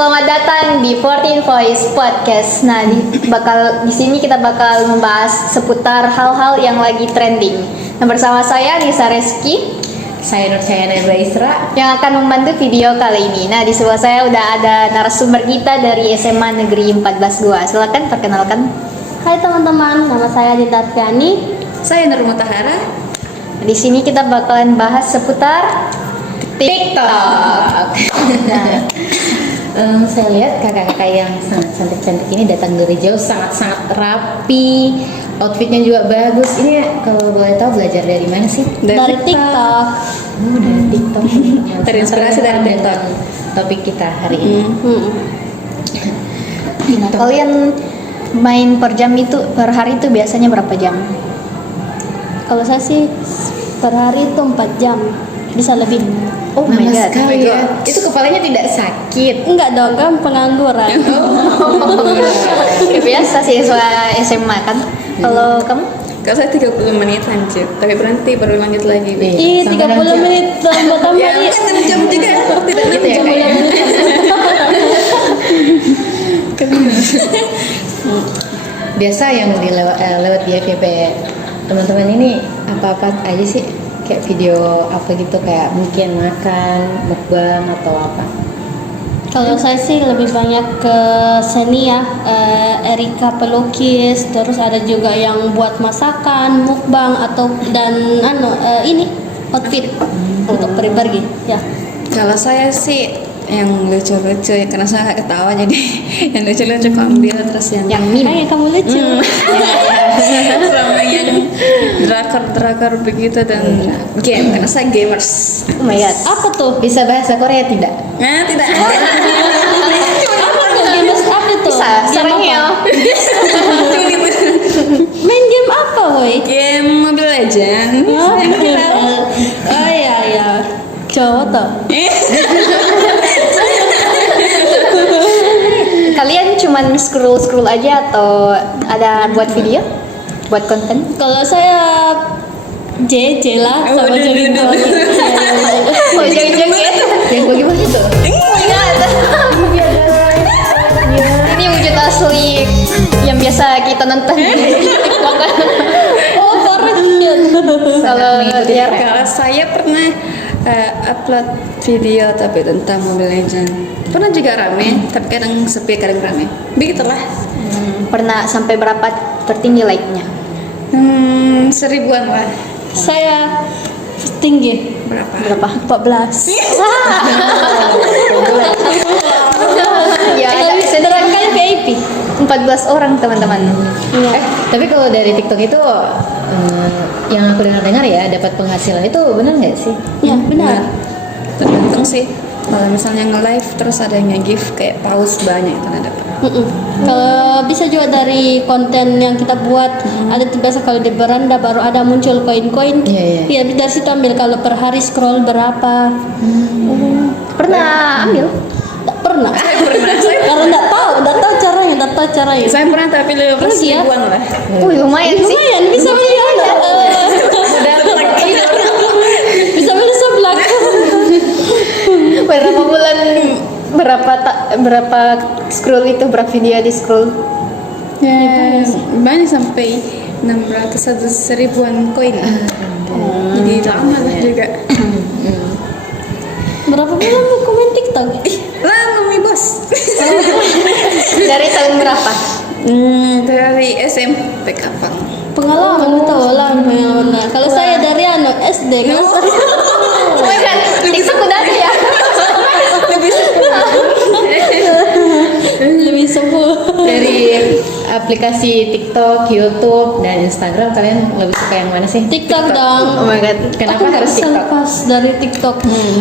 Selamat datang di 14 Voice Podcast. Nah, di sini kita bakal membahas seputar hal-hal yang lagi trending. Nah, bersama saya Nisa Reski, saya Nur Chayana Isra yang akan membantu video kali ini. Nah, di sebelah saya udah ada narasumber kita dari SMA Negeri 14 Goa. Silakan perkenalkan. Hai teman-teman, nama saya Dinda Arfiani. Saya Nur Mutahara. Di sini kita bakalan bahas seputar TikTok. Saya lihat kakak-kakak yang sangat cantik-cantik ini datang dari jauh, sangat-sangat rapi, outfitnya juga bagus. Ini kalau boleh tahu belajar dari mana sih? Dari TikTok. Oh, dari TikTok. Terinspirasi dari TikTok. Topik kita hari ini. Nah, kalian main per hari itu biasanya berapa jam? Kalau saya sih per hari itu 4 jam, bisa lebih. Oh my Lama god. sekali ya. Itu kepalanya tidak sakit. Enggak dong, kan pengangguran. Ya, biasa siswa SMA kan. Kalau kamu? Kalau saya 30 menit lanjut, tapi berhenti baru lanjut lagi. Ih, 30 menit tambah-tambah. Ya, Ih. kan 6 jam juga. Tidak Gitu ya, Kak, ya? Biasa yang lewat di FYP teman-teman ini apa-apa aja sih? Kayak video apa gitu, kayak mungkin makan, mukbang atau apa? Kalau saya sih lebih banyak ke seni ya, Erika pelukis, terus ada juga yang buat masakan, mukbang ini outfit untuk pergi ya. Kalau saya sih yang lucu-lucu ya, karena saya ketawa jadi yang lucu-lucu aku ambil, terus yang Kayak kamu lucu. sama yang drakor begitu dan game, karena saya gamers. Oh my god. Apa tuh? Bisa bahasa Korea tidak? Nah, tidak. Apa tuh? Games apa tuh? Bisa, Game sering apa? ya. Main game apa, woi? Game Mobile Legend. Oh iya ya, cowok tuh. Kalian cuman scroll aja atau ada buat video? Buat konten? Kalau saya JJ lah sama joget-joget. Oh, joget-joget. Yang bagaimana tuh? Oh my god. Ini wujud asli yang biasa kita nonton di TikTok kan. Oh, keren. Kalau dia Kalau saya pernah upload video tapi tentang Mobile Legend. Pernah juga rame, tapi kadang sepi, kadang rame. Begitulah. pernah sampai berapa tertinggi like-nya? 1000-an lah. Saya tinggi Berapa? 14. Ya, ada Sederhana VIP. 14 orang teman-teman. Tapi kalau dari TikTok itu yang aku dengar ya, dapat penghasilan itu benar nggak sih? Ya, benar. Tergantung sih. Kalau misalnya nge-live terus ada yang nge-give kayak paus banyak itu ada. Kalau bisa juga dari konten yang kita buat, ada tuh biasa kalau di beranda baru ada muncul koin-koin. Iya. Iya, dari situ ambil kalau per hari scroll berapa. Pernah ambil? Nggak pernah. Karena nggak tahu caranya. Saya pernah tapi 15 Rugi ya? ribuan lah. Lumayan sih. Lumayan bisa beli bisa beli seblak. Berapa bulan berapa scroll itu, berapa video di scroll? Ya, banyak sampai 600 atau 1000-an koin. Jadi lama lah juga. Berapa bulan lu komen TikTok? Lama mi bos. Dari tahun berapa? Dari SMP kapan? Pengalaman betul lah pengalaman. Kalau saya dari SD kan. Oh my god, TikTok udah ada ya? Lebih sembuh. Dari aplikasi TikTok, YouTube, dan Instagram, kalian lebih suka yang mana sih? TikTok dong. Oh my god. Kenapa Aku nggak harus bisa TikTok? lepas dari TikTok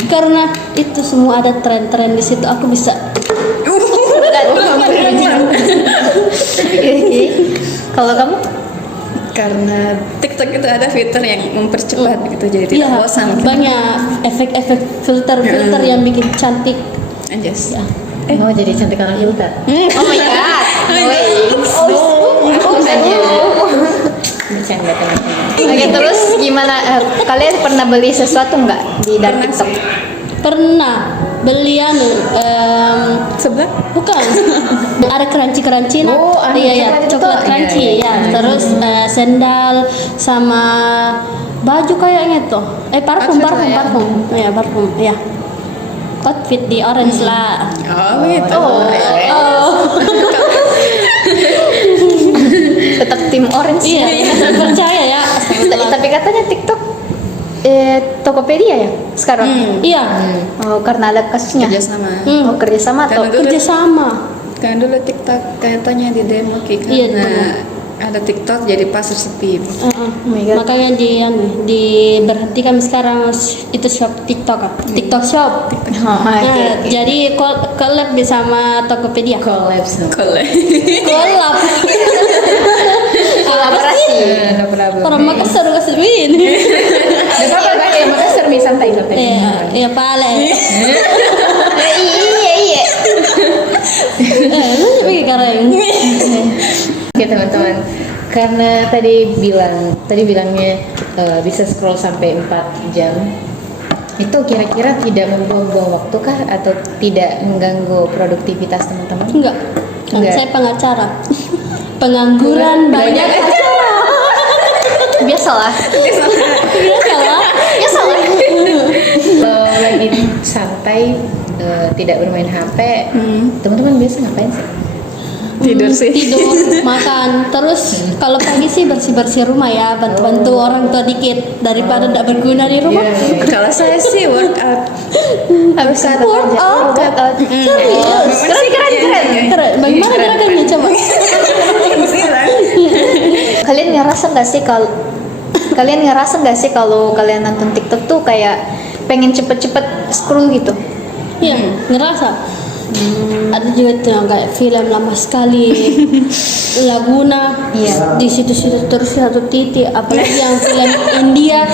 karena itu semua ada tren-tren di situ. Aku bisa. Kalau kamu? Karena TikTok itu ada fitur yang mempercepat gitu, jadi tidak Iya, bosan. banyak efek-efek filter yang bikin cantik. Anjas. Ya. Oh, jadi cantik orang filter. Oh my god. Bercanda teman-teman. Oke, terus gimana? Kalian pernah beli sesuatu nggak dari Pernah TikTok? sih. Pernah beli sebelah. Bukan. Ada crunchy nah. Oh, anu, Iya ya, coklat itu coklat toh? crunchy Iya, ya. iya. Terus sendal sama baju kayaknya tuh. Parfum. Iya, parfum. Iya. Outfit di orange lah. Oh, gitu. Tetap tim orange. Iya, saya percaya ya. Tapi katanya TikTok Tokopedia ya sekarang. Iya. Oh, karena ada kasusnya. Kerjasama. Oh, kerjasama atau Karena dulu- Kerjasama. Kan dulu TikTok kayaknya di demo karena Iya, ada TikTok jadi pasar sepi. Oh my God. Makanya diberhentikan sekarang itu shop TikTok. TikTok shop. Oh, Nah, oke. jadi collab sama Tokopedia. Collab sama. Kolej. Collab. Kolaborasi. Nggak pernah belum. Orang Makassar gak ini. Gak apa-apa Mbak, ya Makassar nih santai. Iya, pale. Iya. Begini keren. Oke teman-teman, karena tadi bilangnya bisa scroll sampai 4 jam. Itu kira-kira tidak membuang-buang waktu kah atau tidak mengganggu produktivitas teman-teman? Enggak. Enggak. Saya pengacara. Pengangguran banyak acara. Biasalah. Biasalah. Kalau lagi santai tidak bermain HP, teman-teman biasa ngapain sih? Tidur sih. Tidur, makan. Terus kalau pagi sih bersih-bersih rumah ya, bantu orang tua dikit daripada tidak berguna di rumah. Iya. Kalau saya sih workout. Habis ada Workout. Serius. Keren. Keren. Bagaimana gerakannya coba? Kalian ngerasa nggak sih kalau kalian nonton TikTok tuh kayak pengen cepet-cepet scroll gitu? Iya, ngerasa. Ada juga tuh yang kayak film lama sekali, Laguna, Iya. di situ-situ terus satu titik, apalagi yang film India,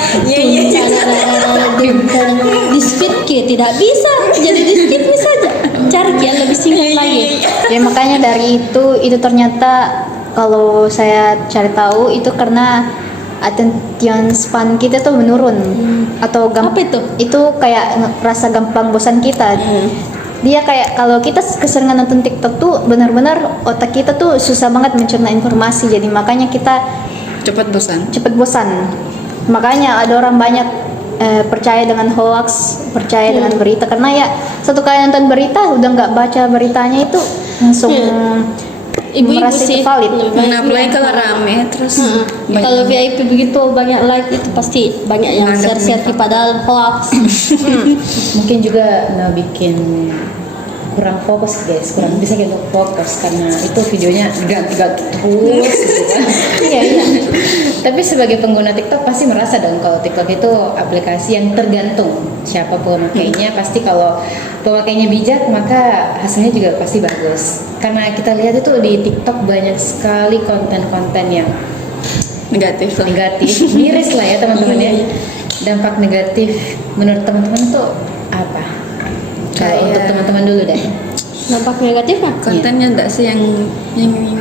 di skip tidak bisa, jadi di skip saja, cari yang lebih singkat lagi. Ya makanya dari itu ternyata kalau saya cari tahu itu karena attention span kita tuh menurun atau Apa itu? itu kayak rasa gampang bosan kita. Dia kayak kalau kita keseringan nonton TikTok tuh benar-benar otak kita tuh susah banget mencerna informasi, jadi makanya kita Cepat bosan. cepet bosan. Makanya ada orang banyak percaya dengan hoax, percaya dengan berita, karena ya satu kali nonton berita udah nggak baca beritanya itu langsung Ibu-ibu merasa sih itu valid. lebih banyak. Nah, apalagi kalau rame terus Kalau VIP begitu banyak like itu pasti banyak yang Menganggap share padahal hoax. Mungkin juga bikin kurang fokus guys, kurang bisa gitu fokus karena itu videonya ganti-ganti terus gitu kan. Iya. Tapi sebagai pengguna TikTok pasti merasa dong kalau TikTok itu aplikasi yang tergantung siapa pemakainya. Pasti kalau pemakainya bijak maka hasilnya juga pasti bagus. Karena kita lihat itu di TikTok banyak sekali konten-konten yang negatif. miris lah ya teman-teman ya. Dampak negatif menurut teman-teman itu apa? Kalau untuk teman-teman dulu deh. Dampak negatifnya? Kontennya enggak sih yang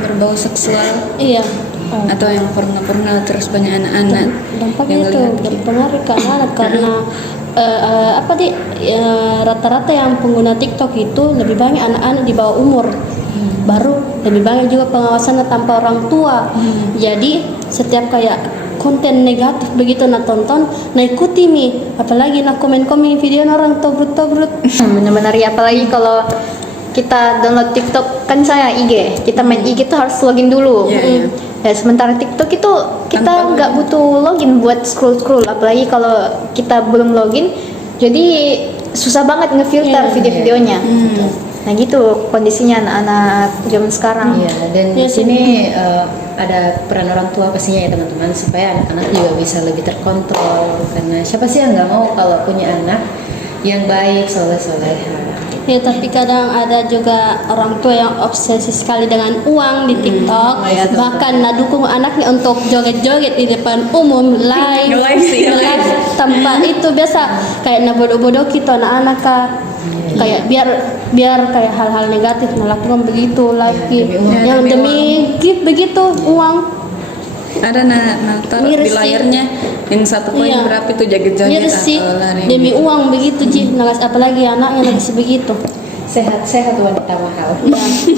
berbau seksual Iya. atau yang porno terus banyak anak-anak Dampaknya yang itu lihat berpengaruh ke anak karena rata-rata yang pengguna TikTok itu lebih banyak anak-anak di bawah umur. Baru lebih banyak juga pengawasan tanpa orang tua. Jadi setiap kayak konten negatif begitu nak tonton, nak ikuti apalagi nak komen-komen video orang tobrut-tobrut. Benar-benar ya, apalagi kalau kita download TikTok, kan saya IG, kita main IG tuh harus login dulu. Iya. Ya, sementara TikTok itu kita Tanpa nggak butuh login buat scroll, apalagi kalau kita belum login, jadi susah banget ngefilter video-videonya. Nah gitu kondisinya anak-anak zaman sekarang. Iya, dan di sini ada peran orang tua pastinya ya teman-teman, supaya anak-anak juga bisa lebih terkontrol. Karena siapa sih yang nggak mau kalau punya anak yang baik, soleh-soleha. Ya, tapi kadang ada juga orang tua yang obsesi sekali dengan uang di TikTok, bahkan nak dukung anaknya untuk joget-joget di depan umum, live tanpa itu biasa kayak nak bodoh-bodoh kita anak-anak kayak biar kayak hal-hal negatif melakukan begitu lagi yang demi gift begitu uang. ada taruh di Miris sih. layarnya yang satu poin Iya. berapa itu joget-joget Iya sih, atau lari. demi uang begitu Ji, apalagi anaknya lagi sebegitu. sehat-sehat wanita mahal.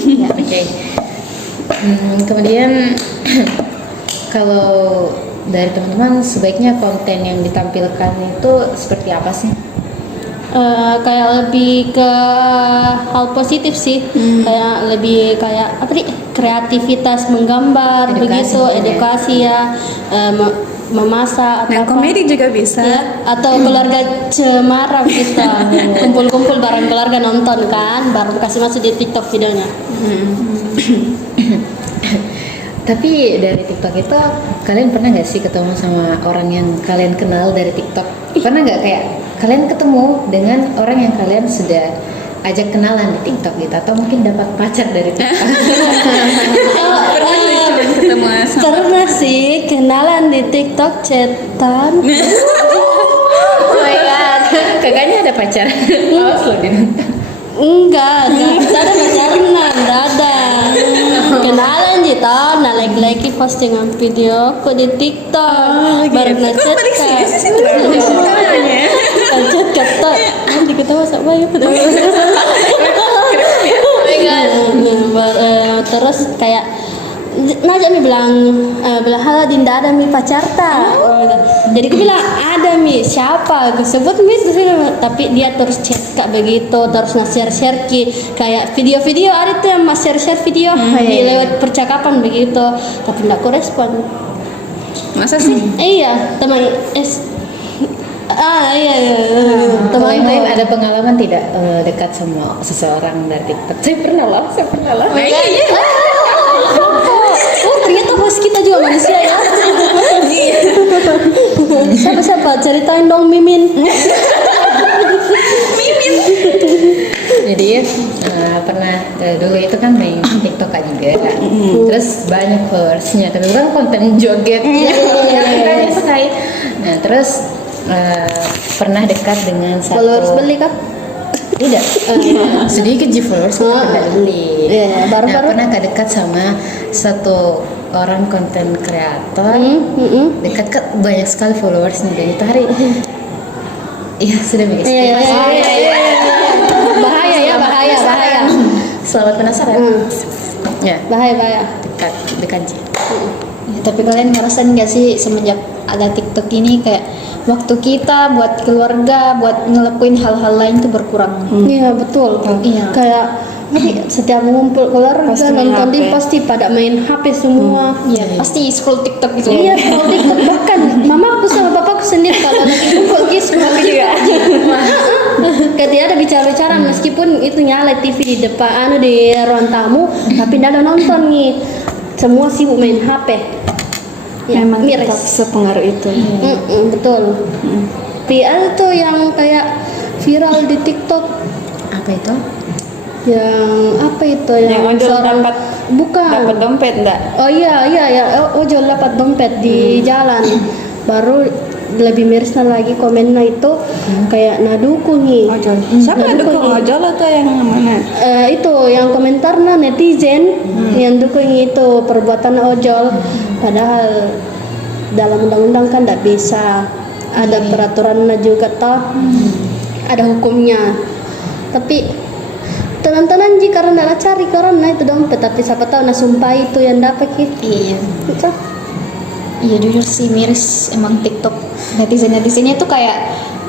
Ya, oke. Kemudian kalau dari teman-teman sebaiknya konten yang ditampilkan itu seperti apa sih? Kayak lebih ke hal positif sih, kayak lebih kayak apa nih, kreativitas menggambar, Edukasi begitu, mungkin ya. edukasi ya, memasak atau Nah, apa. komedi juga bisa. Ya, atau keluarga cemara kita kumpul-kumpul bareng keluarga nonton kan, baru kasih masuk di TikTok videonya. Tapi dari TikTok itu kalian pernah nggak sih ketemu sama orang yang kalian kenal dari TikTok? Pernah nggak kayak kalian ketemu dengan orang yang kalian sudah ajak kenalan di TikTok gitu, atau mungkin dapat pacar dari TikTok? Pernah sih cuma ketemu sama Pernah sih kenalan di TikTok, chatan. Oh my god, kakaknya ada pacar? Awas loh Din. Enggak ada pacarnya, enggak ada. Kenalan gitu, nah like postingan video aku di TikTok. Baru gitu. Kok balik sini sih sebenarnya? Lanjut kata, nanti kita masak banyak. Terus kayak Najak mi bilang halo Dinda, ada mi pacar tak? Jadi aku bilang ada mi, siapa? Aku sebut mi, tapi dia terus chat kak begitu, terus share ki kayak video-video ada tuh yang mas share video di lewat percakapan begitu, tapi tidak aku respon. Masa sih? Iya teman iya Teman teman lain ada pengalaman tidak dekat sama seseorang dari TikTok? Saya pernah lah. Nah, iya. Oh ternyata host kita juga manusia ya. Siapa ceritain dong Mimin. Jadi pernah dulu itu kan main TikTok kan juga, terus banyak followersnya, tapi kan konten joget, yang sekali. Nah terus pernah dekat dengan satu Followers beli kah? tidak sedikit sih followers tidak beli. Iya, baru-baru. Pernah dekat sama satu orang konten kreator, dekat ke banyak sekali followersnya, dan itu hari iya sudah guys. Iya. Bahaya. Selamat penasaran. Ya, Bahaya. dekat sih. Ya, tapi kalian ngerasain gak sih semenjak ada TikTok ini kayak waktu kita buat keluarga, buat ngelakuin hal-hal lain tuh berkurang? Iya betul. Iya. Kayak setiap ngumpul keluarga Pasti main nonton HP. pasti pada main HP semua. Iya, pasti scroll TikTok gitu. Iya, scroll TikTok. Bahkan mamaku sama papaku sendiri kalau lagi kumpul scroll juga. Ketika ada bicara-bicara meskipun itu nyala TV di depan di ruang tamu, tapi tidak ada nonton nih. Semua sibuk main HP. Ya, Memang miris. TikTok sepengaruh itu. Betul. Tapi ada tuh yang kayak viral di TikTok, Apa itu? yang apa itu Yang ojol seorang dapat bukan dompet enggak? oh iya ojol dapat dompet di jalan, baru lebih mirisnya lagi komennya itu kayak nadukung nih. Ojol. Siapa yang dukung ojol atau yang mana? Itu yang komentarnya netizen yang dukung itu perbuatan ojol, padahal dalam undang-undang kan tidak bisa, ada peraturannya juga toh, ada hukumnya. Tapi tenan-tenan jika karena nak cari karena itu dompet, tapi siapa tahu nak sumpah itu yang dapat gitu. Iya. Gitu. Iya jujur sih miris emang TikTok, netizennya tuh kayak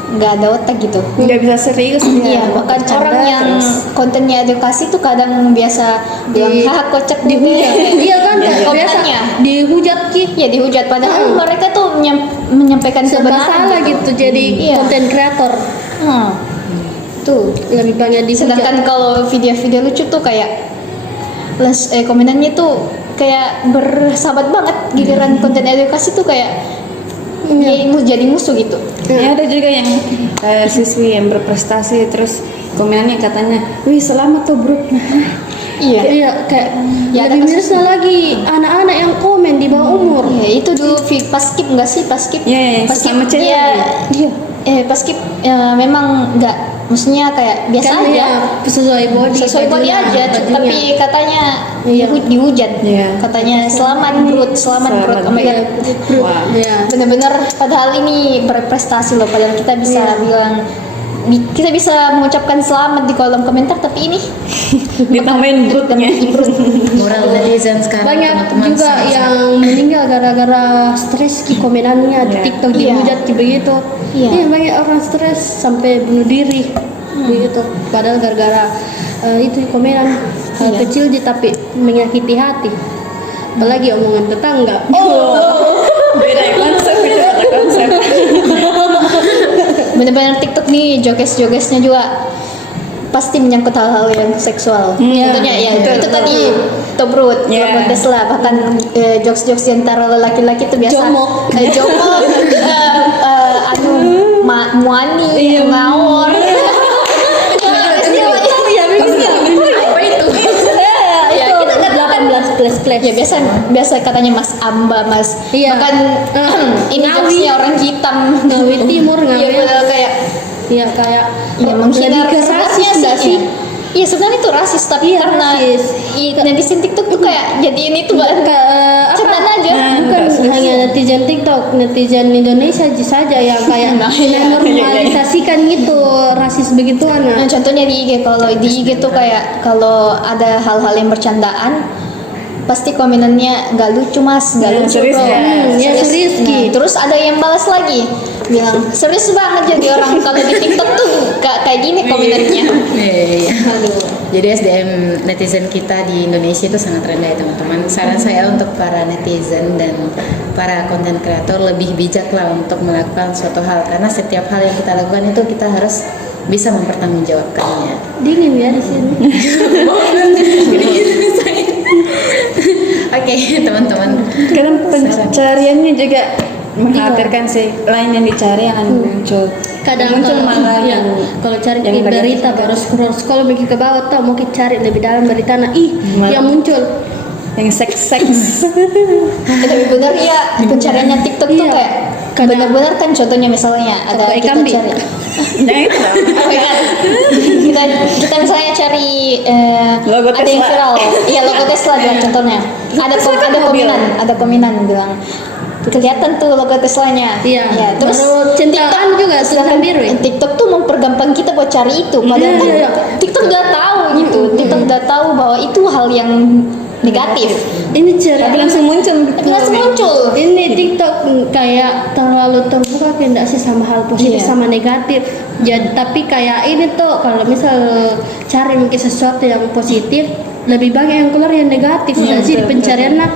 nggak ada otak gitu. Nggak bisa serius dia. Iya, bahkan Bercanda orang yang terus. kontennya edukasi tuh kadang biasa bilang haha kocak Dihujat. Iya kan, biasa komentarnya. dihujat ki. Ya dihujat padahal mereka tuh menyampaikan Serba kebenaran salah gitu jadi Iya. konten kreator. Tuh lebih banyak dihujat. Sedangkan kalau video-video lucu tuh kayak komenannya tuh kayak bersahabat banget, giliran konten edukasi tuh kayak jadi musuh gitu. Ya, ada juga yang siswi yang berprestasi terus komenannya katanya, wih selamat tuh bro. Iya. Iya kayak Ya, ada lebih kasus- mirisnya lagi anak-anak yang komen di bawah umur. Ya itu dulu pas skip nggak sih pas skip? Iya, Pas skip sama cewek. dia pas skip memang nggak, maksudnya kayak biasa Kan aja. ya, sesuai body Sesuai body aja, tapi katanya Iya. dihujat. Iya. Katanya selamat Brut. Oh my god. Wah. Iya. Bener-bener padahal ini berprestasi loh, padahal kita bisa bilang kita bisa mengucapkan selamat di kolom komentar, tapi ini Ditambahin brutnya. Moral netizen sekarang Banyak teman-teman juga sangat- yang meninggal gara-gara stres ki komenannya di TikTok Iya. dihujat ki begitu. Iya. Iya, banyak orang stres sampai bunuh diri begitu. Padahal gara-gara itu komenan hal Iya. kecil tapi menyakiti hati. Apalagi omongan tetangga. Beda konsep itu, beda konsep. benar-benar TikTok nih joges-jogesnya juga pasti menyangkut hal-hal yang seksual. Contohnya ya itu tadi top root, Iya. top root lah, bahkan jokes-jokes antara lelaki-laki itu biasa Jomok. jomok, anu muani, ngawur. Apa itu? Ya, kita kan 18 plus plus. ya biasa katanya Mas Amba, Mas. Iya. Bahkan ini Ngawi. jokesnya orang hitam. Ngawi timur, Iya, ngawi. bener, kayak Iya kayak ya menghina lebih ke rasis nggak sih? Iya sebenarnya itu rasis, tapi Iya, karena rasis. netizen TikTok tuh kayak jadi ini tuh cetan aja. Bukan hanya netizen TikTok, netizen Indonesia saja yang kayak menormalisasikan gitu rasis begituan. Nah, contohnya di IG, kalau di IG tuh kayak kalau ada hal-hal yang bercandaan pasti komenannya nggak lucu mas, nggak lucu serius bro. ya? Ya, serius, Ki. Terus ada yang balas lagi bilang serius banget jadi orang kalau di TikTok tuh kayak gini komenannya. Iya. Jadi SDM netizen kita di Indonesia itu sangat rendah ya teman-teman. Saran saya untuk para netizen dan para konten kreator lebih bijak lah untuk melakukan suatu hal, karena setiap hal yang kita lakukan itu kita harus bisa mempertanggungjawabkannya. Dingin ya di sini. Oke teman-teman. Kadang pencariannya juga mengkhawatirkan sih. Lain yang dicari yang akan muncul. Kadang muncul malah ya, yang kalau cari yang di berita negatif. baru scroll mikir ke bawah tuh mau kita cari lebih dalam berita Malah. yang muncul. yang seks. Tapi benar ya pencariannya TikTok tuh Iya. kayak Kadang- benar-benar kan contohnya misalnya ada Toko kita ikan bi. cari Jangan itu dong. kita misalnya cari Logo ada yang Tesla. viral, iya logo Tesla bilang contohnya ada komenan bilang kelihatan tuh logo Teslanya. Iya. Ya, terus Baru centaan juga tulisan biru ya. TikTok tuh mempergampang kita buat cari itu, padahal kan Iya. TikTok udah tahu gitu, TikTok udah tahu bahwa itu hal yang negatif, Ini cerita Tapi langsung muncul. tapi langsung muncul. ini TikTok kayak terlalu terbuka kayak enggak sih sama hal positif Iya. sama negatif. Jadi tapi kayak ini tuh kalau misal cari mungkin sesuatu yang positif lebih banyak yang keluar yang negatif enggak sih di pencarian lah.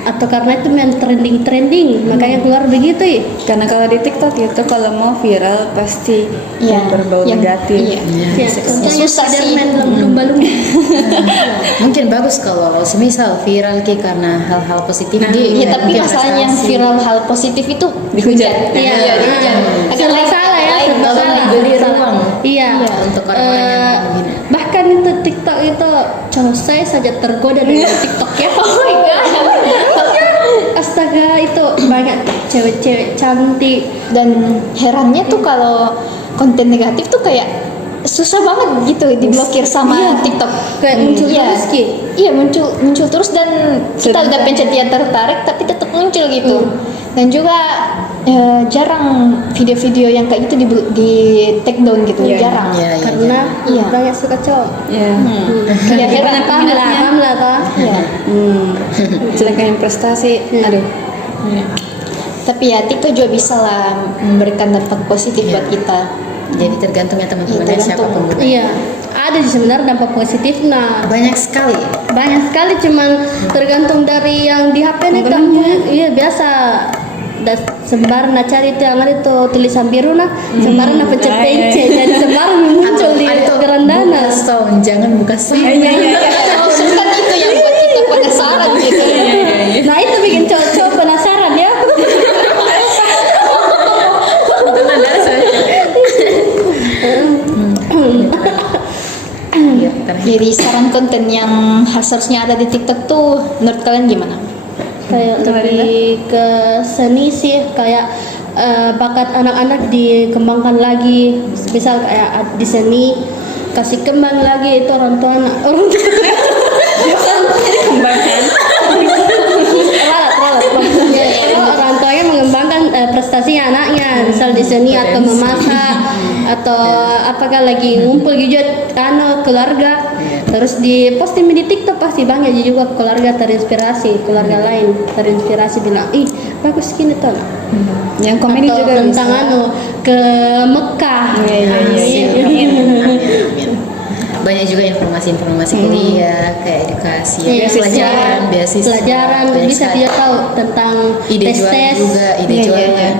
Atau karena itu main trending makanya keluar begitu ya. Karena kalau di TikTok itu kalau mau viral pasti Iya, yang berbau yang- negatif. iya. Ya, contohnya Susah sih. Spiderman lumba-lumba. Mungkin bagus kalau semisal viral Ki karena hal-hal positif Ya, tapi masalahnya yang viral hal positif itu Dihujat. Iya, dihujat. Agak serba lain, salah ya, lain. serba Kalau salah. diberi ruang Iya. untuk orang-orang yang menghina. Bahkan itu TikTok itu kalau saya saja tergoda dengan TikTok ya. Oh my god. Astaga itu banyak cewek-cewek cantik. Dan herannya tuh kalau konten negatif tuh kayak susah banget gitu diblokir sama Iya. TikTok. Kayak muncul Iya. terus, Ki. Iya muncul terus dan kita Sedangkan- udah pencet dia tertarik tapi tetap muncul gitu. Dan juga jarang video-video yang kayak gitu di take down gitu, Iya, jarang. Iya, iya, Karena Iya. banyak suka cowok. Iya. Ya heran Paham lah toh. Iya. Sedangkan yang prestasi, aduh. Tapi ya TikTok juga bisa lah memberikan dampak positif Iya. buat kita. Jadi tergantung ya teman-teman Iya, ya siapa tergantung. pengguna. Iya. Ada sih sebenarnya dampak positif. Nah, Banyak sekali. banyak sekali cuman tergantung dari yang di HP nih kan. Iya biasa. Sembarang cari itu yang ada itu tulisan biru nah, sembarang pencet Ah, iya. pencet jadi sembarang muncul di gerandana. buka sound, jangan buka sound. Oh, kan itu yang buat kita penasaran gitu. Nah itu bikin cowok-cowok penasaran ya. Itu nada saya. Iya, terakhir. Jadi saran konten yang seharusnya ada di TikTok tuh menurut kalian gimana? Kayak lebih ke seni sih kayak bakat anak-anak dikembangkan lagi, misal kayak di seni kasih kembang lagi itu orang tua Kembangkan. ralat maksudnya itu orang tuanya mengembangkan prestasinya anaknya misal di seni atau memasak atau lagi ngumpul juga keluarga, terus di posting di TikTok pasti banyak juga keluarga terinspirasi, keluarga lain terinspirasi bilang, ih bagus gini tuh. Yang komedi Atau juga tentang bisa. ke Mekah. Banyak juga informasi-informasi kuliah kayak edukasi, Iya, beasiswa, pelajaran banyak bisa sekali. dia tahu tentang Ide jualan tes-tes. juga, ide Iya, jualan, iya,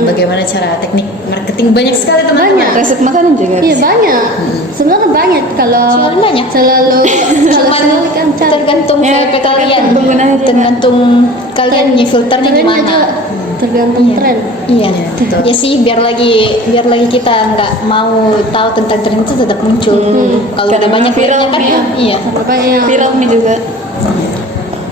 bagaimana cara teknik marketing, banyak sekali teman-teman. Resep makanan juga Iya bisa. banyak, sebenarnya banyak kalau Sebenarnya banyak. selalu Cuman kan cari. tergantung Ya, KP kalian, penggunaan aja. tergantung kalian nih filternya Trennya gimana. juga tergantung Iya. tren. Iya, Iya, betul. ya sih biar lagi kita nggak mau tahu tentang tren itu tetap muncul. Kalau udah Kadang banyak viral trennya kan nih. ya, iya. Apa yang Viral nih juga.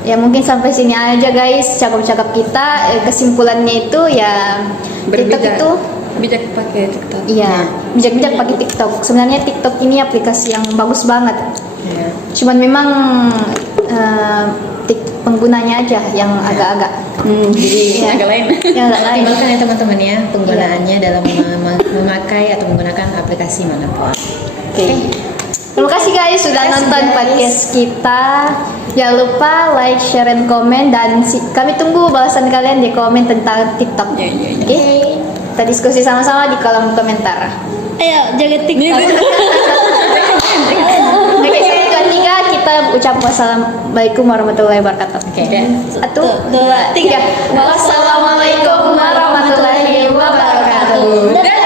Ya mungkin sampai sini aja guys cakap-cakap kita. Kesimpulannya itu ya TikTok Berbijak. itu Bijak pakai TikTok. iya bijak-bijak pakai TikTok. Sebenarnya TikTok ini aplikasi yang bagus banget. Ya. Cuman memang penggunanya aja yang agak-agak Jadi agak lain. yang agak lain. Pertimbangkan ya teman-teman ya penggunaannya dalam memakai atau menggunakan aplikasi manapun. Oke. Terima kasih guys sudah Terima kasih, nonton guys. podcast kita. Jangan lupa like, share, and comment dan kami tunggu balasan kalian di komen tentang TikTok. Iya, iya, iya. Oke. Kita diskusi sama-sama di kolom komentar. ayo jaga TikTok. Oke, satu, tiga, kita ucap wassalamualaikum warahmatullahi wabarakatuh. Oke, dan Satu, dua, tiga. Wassalamualaikum warahmatullahi wabarakatuh. dadah.